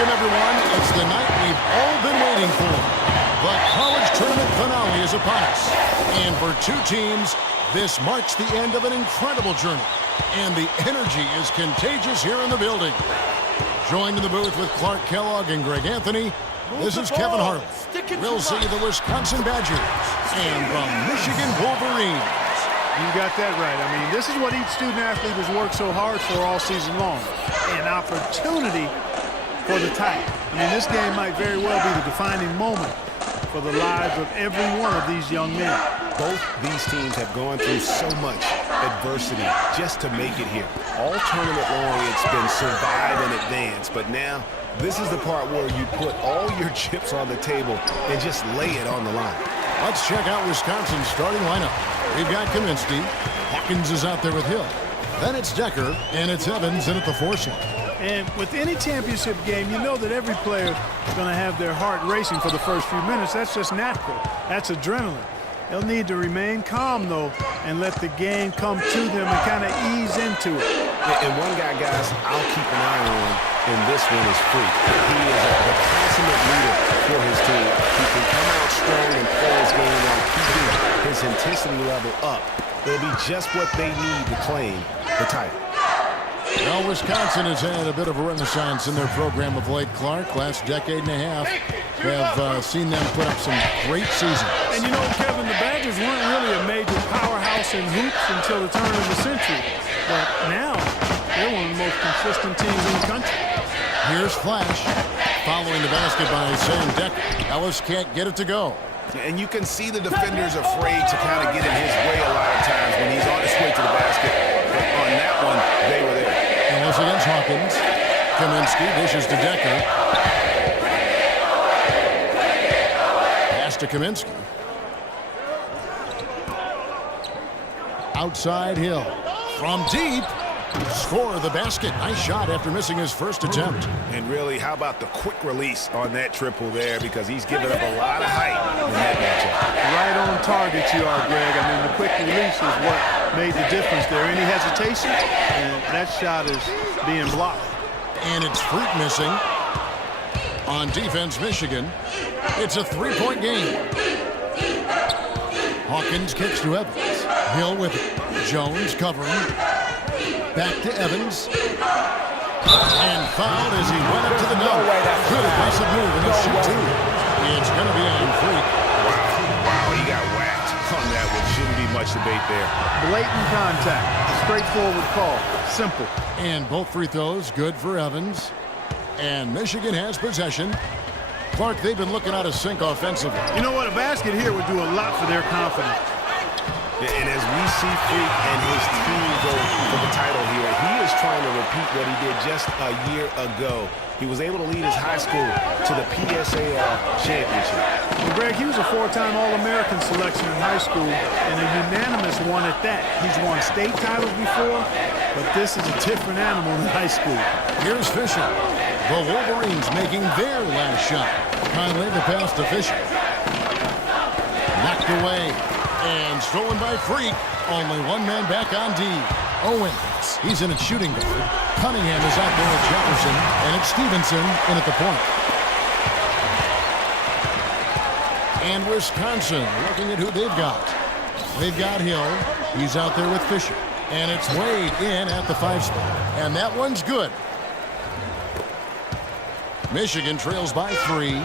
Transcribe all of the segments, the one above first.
Welcome, everyone. It's the night we've all been waiting for. The college tournament finale is upon us. And for two teams, this marks the end of an incredible journey. And the energy is contagious here in the building. Joined in the booth with Clark Kellogg and Greg Anthony, this is Kevin Harlan. We'll see the Wisconsin Badgers and the Michigan Wolverines. You got that right. I mean, this is what each student-athlete has worked so hard for all season long. An opportunity for the title. I mean, this game might very well be the defining moment for the lives of every one of these young men. Both these teams have gone through so much adversity just to make it here. All tournament long, it's been survive and advance, but now this is the part where you put all your chips on the table and just lay it on the line. Let's check out Wisconsin's starting lineup. We've got Kaminsky. Hawkins is out there with Hill. Then it's Decker, and it's Evans in at the 4 slot. And with any championship game, you know that every player is going to have their heart racing for the first few minutes. That's just natural. That's adrenaline. They'll need to remain calm, though, and let the game come to them and kind of ease into it. And one guy, guys, I'll keep an eye on, and this one is Freak. He is the consummate leader for his team. He can come out strong and play his game while keeping his intensity level up. It'll be just what they need to claim the title. Well, Wisconsin has had a bit of a renaissance in their program of late, Clark. Last decade and a half, we have seen them put up some great seasons. And you know, Kevin, the Badgers weren't really a major powerhouse in hoops until the turn of the century. But now, they're one of the most consistent teams in the country. Here's Flash, following the basket by Sam Decker. Ellis can't get it to go. And you can see the defenders afraid to kind of get in his way a lot of times when he's on his way to the basket. But on that one, they were there. Ellis against Hawkins. Kaminsky dishes to Decker. Pass to Kaminsky. Outside Hill. From deep. Score the basket. Nice shot after missing his first attempt. And really, how about the quick release on that triple there, because he's given up a lot of height in that matchup. Right on target you are, Greg. I mean, the quick release is what made the difference there. Any hesitation, and that shot is being blocked. And it's Freak missing. On defense, Michigan. It's a 3-point game. Hawkins kicks to Evans. Hill with it. Jones covering. Back to Evans. And fouled as he went up to the dunk. Good aggressive move in the shoot, too. It's going to be on Freak. Wow, he got whacked on that one. Shouldn't be much debate there. Blatant contact. Straightforward call. Simple. And both free throws good for Evans. And Michigan has possession. Clark, they've been looking out of sync offensively. You know what? A basket here would do a lot for their confidence. And as we see Freak and his team go for the title here, he is trying to repeat what he did just a year ago. He was able to lead his high school to the PSAL championship. Well, Greg, he was a 4-time All-American selection in high school and a unanimous one at that. He's won state titles before, but this is a different animal in high school. Here's Fisher. The Wolverines making their last shot. Conley the pass to Fisher. Knocked away. And stolen by Freak. Only one man back on D. Owens. He's in at shooting guard. Cunningham is out there at Jefferson. And it's Stevenson in at the point. And Wisconsin looking at who they've got. They've got Hill. He's out there with Fisher. And it's Wade in at the 5 spot. And that one's good. Michigan trails by 3.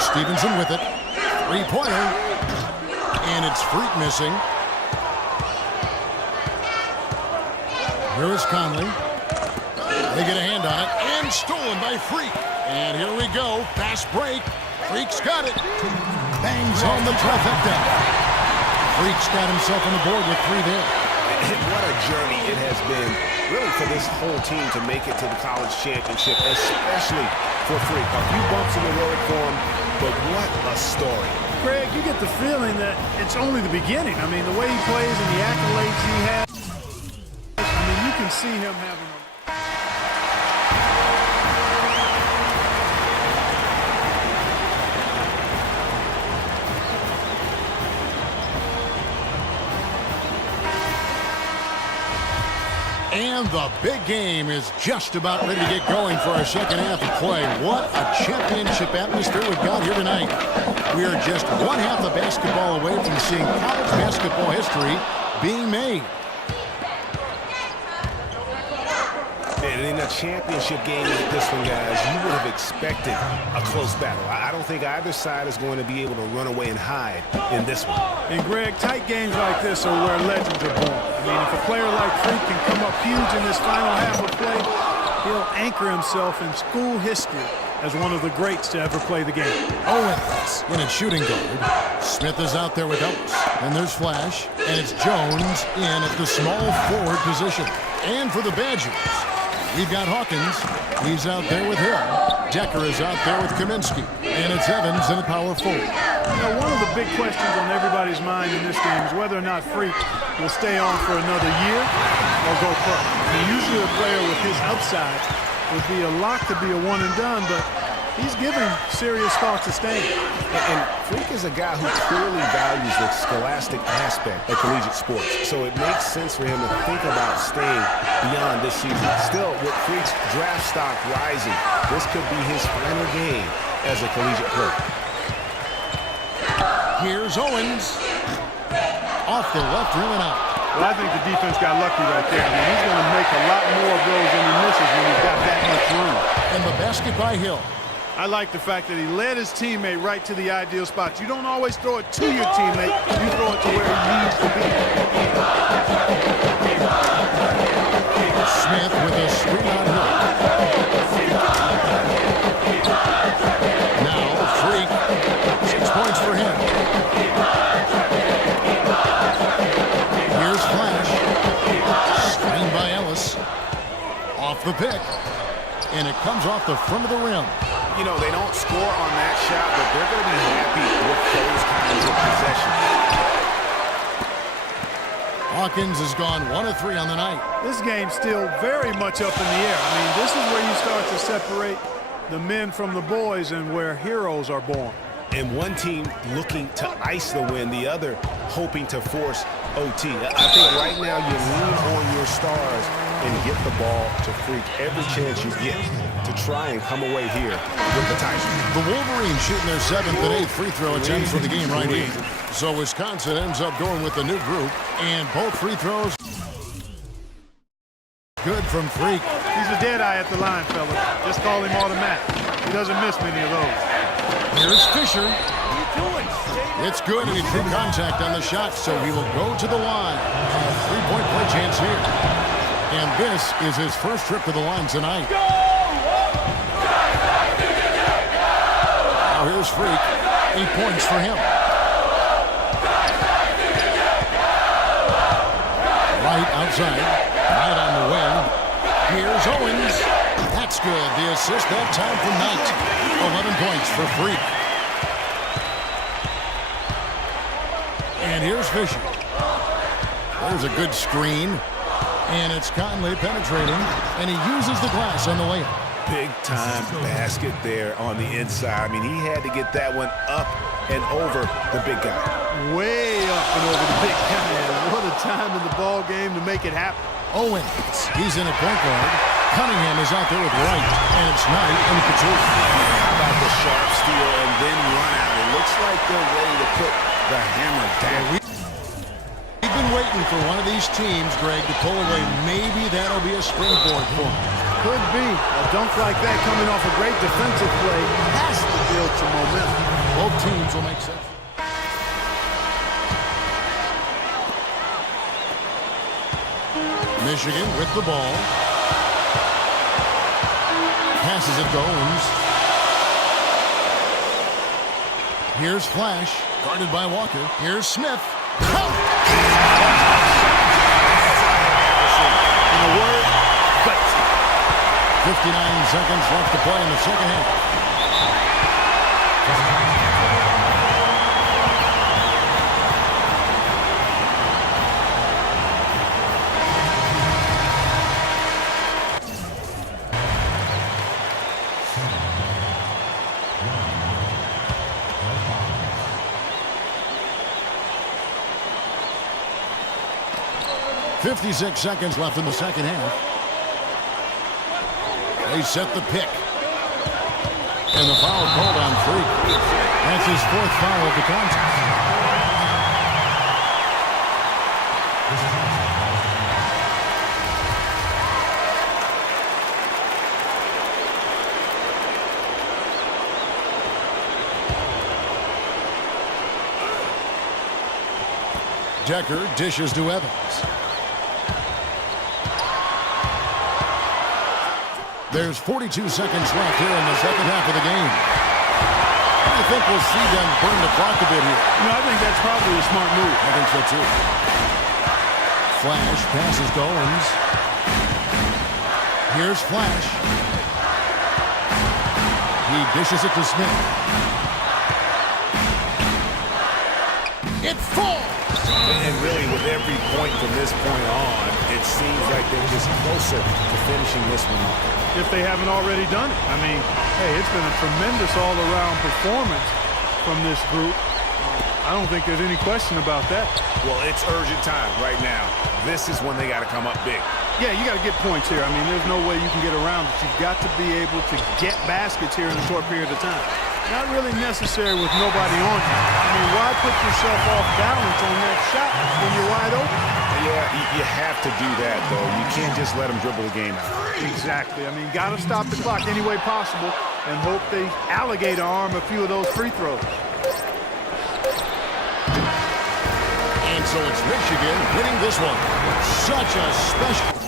Stevenson with it. 3-pointer. And it's Freak missing. Here is Conley. They get a hand on it. And stolen by Freak. And here we go. Fast break. Freak's got it. Bangs on the trifecta. Freak's got himself on the board with 3 there. And what a journey it has been, really, for this whole team to make it to the college championship, especially for Freak. A few bumps in the road for him, but what a story. Greg, you get the feeling that it's only the beginning. I mean, the way he plays and the accolades he has, I mean, you can see him having a... And the big game is just about ready to get going for our second half of play. What a championship atmosphere we've got here tonight. We are just one half of basketball away from seeing college basketball history being made. And in a championship game like this one, guys, you would have expected a close battle. I don't think either side is going to be able to run away and hide in this one. And, Greg, tight games like this are where legends are born. I mean, if a player like Freak can come up huge in this final half of play, he'll anchor himself in school history as one of the greats to ever play the game. Owens in at shooting guard. Smith is out there with Ellis. And there's Flash. And it's Jones in at the small forward position. And for the Badgers, we've got Hawkins. He's out there with Hill. Decker is out there with Kaminsky. And it's Evans in the power forward. You know, one of the big questions on everybody's mind in this game is whether or not Freak will stay on for another year or go pro. I mean, usually a player with his upside would be a lock to be a one and done, but he's given serious thought to staying. And Freak is a guy who clearly values the scholastic aspect of collegiate sports. So it makes sense for him to think about staying beyond this season. Still, with Freak's draft stock rising, this could be his final game as a collegiate player. Here's Owens. Off the left rim and out. Well, I think the defense got lucky right there. I mean, he's going to make a lot more of those than he misses when he's got that much room. And the basket by Hill. I like the fact that he led his teammate right to the ideal spot. You don't always throw it to your teammate. You throw it to where he needs to be. Smith with a screen on Hill. Now, Freak. 6 points for him. Here's Flash. Screen by Ellis. Off the pick. And it comes off the front of the rim. You know, they don't score on that shot, but they're going to be happy with those kinds of possessions. Hawkins has gone 1 of 3 on the night. This game's still very much up in the air. I mean, this is where you start to separate the men from the boys and where heroes are born. And one team looking to ice the win, the other hoping to force OT. I think right now you lean on your stars and get the ball to Freak every chance you get to try and come away here with the title. The Wolverines shooting their 7th and 8th free throw attempts for the game right here. So Wisconsin ends up going with the new group, and both free throws good from Freak. He's a dead eye at the line, fellas. Just call him automatic. He doesn't miss many of those. Here's Fisher. It's good, and he drew contact on the shot, so he will go to the line. A 3-point play chance here. And this is his first trip to the line tonight. Now here's Freak. 8 points for him. Right outside. Right on the wing. Here's Owens. That's good. The assist that time from Knight. 11 points for Freak. And here's Fisher. There's a good screen. And it's Conley penetrating. And he uses the glass on the layup. Big-time basket there on the inside. I mean, he had to get that one up and over the big guy. Way up and over the big guy. What a time in the ball game to make it happen. Owens. He's in at point guard. Cunningham is out there with Wright. And it's Knight in the Couture. How about the sharp steal and then run out? It looks like they're ready to put the hammer down. We've been waiting for one of these teams, Greg, to pull away. Maybe that'll be a springboard for them. Could be. A dunk like that coming off a great defensive play has to build some momentum. Both teams will make sense. Michigan with the ball. Passes it to Owens. Here's Flash, guarded by Walker. Here's Smith. In a word, 59 seconds left to play in the second half. 56 seconds left in the second half. They set the pick. And the foul called on Freak. That's his 4th foul of the contest. Decker dishes to Evans. There's 42 seconds left here in the second half of the game. I think we'll see them burn the clock a bit here. No, I think that's probably a smart move. I think so too. Flash passes to Owens. Here's Flash. He dishes it to Smith. It falls! And really, with every point from this point on, it seems like they're just closer to finishing this one off. If they haven't already done it. I mean, hey, it's been a tremendous all-around performance from this group. I don't think there's any question about that. Well, it's urgent time right now. This is when they got to come up big. Yeah, you got to get points here. I mean, there's no way you can get around it. You've got to be able to get baskets here in a short period of time. Not really necessary with nobody on you. I mean, why put yourself off balance on that shot when you're wide open? Yeah, you have to do that, though. You can't just let them dribble the game out. Exactly. I mean, got to stop the clock any way possible and hope they alligator arm a few of those free throws. And so it's Michigan hitting this one. Such a special...